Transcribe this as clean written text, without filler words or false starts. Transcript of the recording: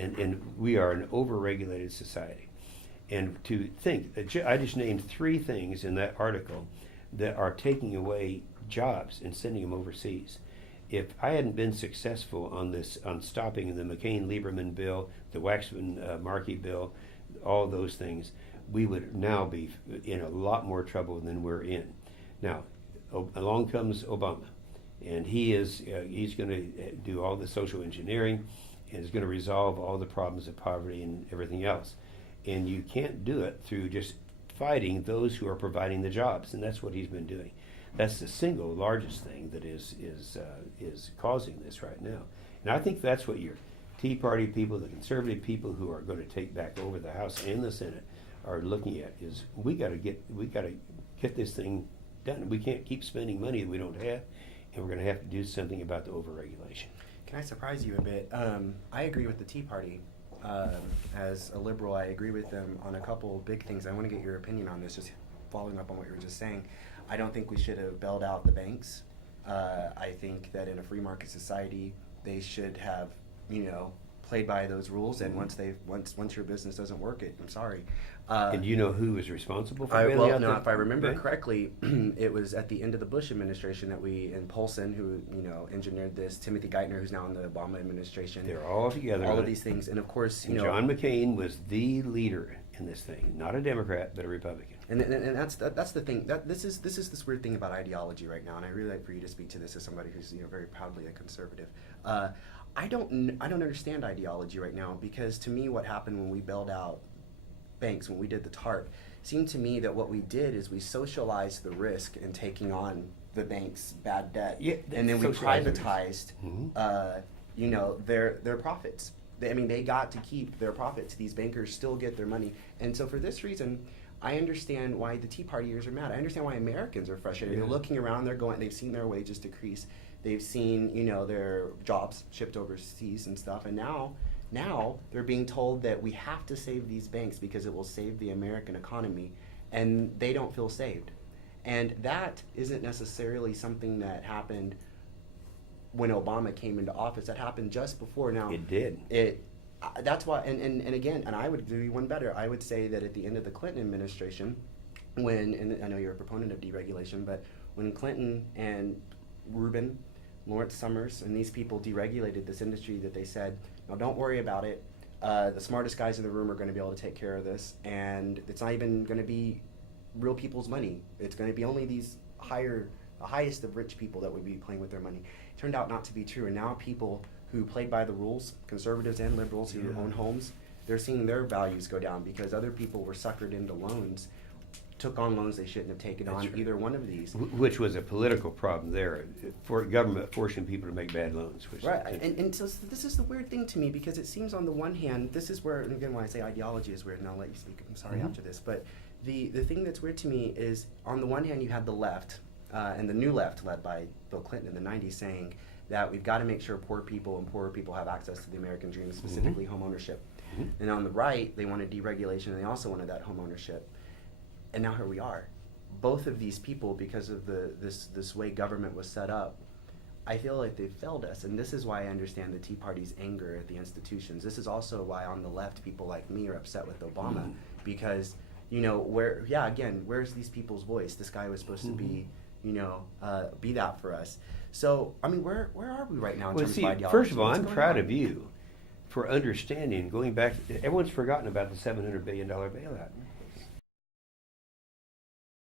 and we are an overregulated society. And to think, I just named 3 things in that article that are taking away jobs and sending them overseas. If I hadn't been successful on this, on stopping the McCain-Lieberman bill, the Waxman-Markey bill, all those things, we would now be in a lot more trouble than we're in. Now, along comes Obama, and he's going to do all the social engineering, and is going to resolve all the problems of poverty and everything else. And you can't do it through just fighting those who are providing the jobs, and that's what he's been doing. That's the single largest thing that is causing this right now. And I think that's what your Tea Party people, the conservative people who are going to take back over the House and the Senate are looking at is we got to get this thing done. We can't keep spending money that we don't have, and we're going to have to do something about the overregulation. Can I surprise you a bit? I agree with the Tea Party. As a liberal, I agree with them on a couple of big things. I want to get your opinion on this, just following up on what you were just saying. I don't think we should have bailed out the banks. I think that in a free market society, they should have, played by those rules. And once your business doesn't work, I'm sorry. And you know who was responsible for bailing out? If I remember correctly, it was at the end of the Bush administration that and Paulson, who engineered this, Timothy Geithner, who's now in the Obama administration. They're all together. All of these things, and of course, John McCain was the leader in this thing, not a Democrat, but a Republican. And that's the thing. This is this weird thing about ideology right now, and I really like for you to speak to this as somebody who's very proudly a conservative. I don't understand ideology right now, because to me, what happened when we bailed out banks, when we did the TARP, seemed to me that what we did is we socialized the risk in taking on the bank's bad debt, and then we privatized, their profits. They got to keep their profits. These bankers still get their money, and so for this reason, I understand why the Tea Partiers are mad. I understand why Americans are frustrated. They're looking around. They've seen their wages decrease. They've seen their jobs shipped overseas and stuff, and now they're being told that we have to save these banks because it will save the American economy, and they don't feel saved. And that isn't necessarily something that happened when Obama came into office. That happened just before. Now it did. That's why, and again, and I would do one better. I would say that at the end of the Clinton administration, and I know you're a proponent of deregulation, but when Clinton and Rubin, Lawrence Summers, and these people deregulated this industry, that they said, no, don't worry about it. The smartest guys in the room are going to be able to take care of this, and it's not even going to be real people's money. It's going to be only the highest of rich people that would be playing with their money. It turned out not to be true, and now people who played by the rules, conservatives and liberals who own homes, they're seeing their values go down because other people were suckered into loans, took on loans they shouldn't have taken on, either one of these. Which was a political problem there, for government forcing people to make bad loans. Right, and so this is the weird thing to me, because it seems on the one hand, this is where, and again, when I say ideology is weird, and I'll let you speak, I'm sorry, after this, but the thing that's weird to me is, on the one hand, you have the left, and the new left, led by Bill Clinton in the 90s, saying that we've got to make sure poorer people have access to the American dream, specifically home ownership. And on the right, they wanted deregulation, and they also wanted that home ownership. And now here we are. Both of these people, because of this way government was set up, I feel like they've failed us. And this is why I understand the Tea Party's anger at the institutions. This is also why on the left, people like me are upset with Obama, because, where's these people's voice? This guy was supposed to be, be that for us. So, where are we right now in terms of ideology? First of all, I'm proud of you for understanding, going back, everyone's forgotten about the $700 billion bailout.